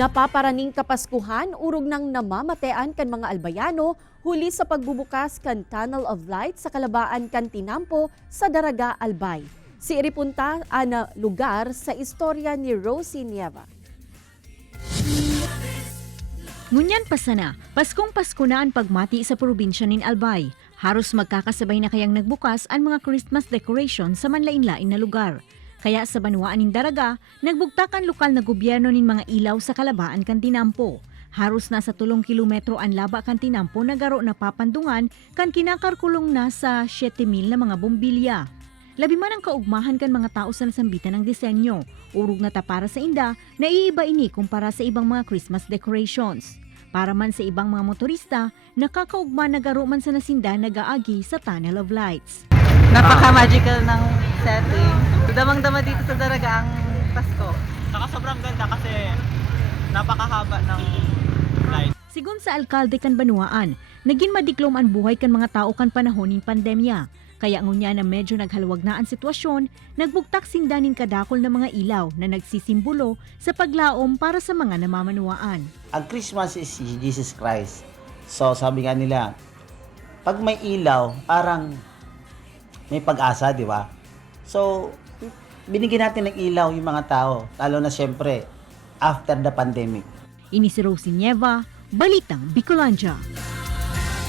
Napaparaning Kapaskuhan, urog ng namamatean kan mga albayano, huli sa pagbubukas kan Tunnel of Light sa Kalabaan kan Tinampo sa Daraga, Albay. Si iripunta ana lugar sa istorya ni Rosie Nieva. Ngunyan pa sana, Paskong Pasko na ang pagmati sa probinsya nin Albay. Haros magkakasabay na kayang nagbukas ang mga Christmas decoration sa manlain-lain na lugar. Kaya sa Banuaan nin Daraga, nagbugtak ang lokal na gobyerno nin mga ilaw sa Kalabaan kan Tinampo. Haros na sa 3 kilometro ang laba kan Tinampo nagaro na papandungan kan kinakarkulong na sa 7,000 na mga bombilya. Labi man ang kaugmahan kan mga tao sa nasambitan ng disenyo, urog na ta para sa inda, naiiba ini kumpara sa ibang mga Christmas decorations. Para man sa ibang mga motorista, nakakaugma na garo man sa nasinda nagaagi sa Tunnel of Lights. Napaka-magical ng setting. Damang-dama dito sa Daraga ang Pasko. Saka sobrang ganda kasi napakahaba ng light. Sigun sa alkalde kan Banuaan, naging madiklom ang buhay kan mga tao kan panahon ng pandemya. Kaya ngunya na medyo naghalwag na ang sitwasyon, nagbugtak sindanin kadakol na mga ilaw na nagsisimbolo sa paglaom para sa mga namamanuaan. Ang Christmas is Jesus Christ. So sabi nga nila, pag may ilaw, parang may pag-asa, di ba? So, binigyan natin ng ilaw yung mga tao, lalo na siyempre, after the pandemic. Ini si Rosie Nieva, Balitang Bicolandia.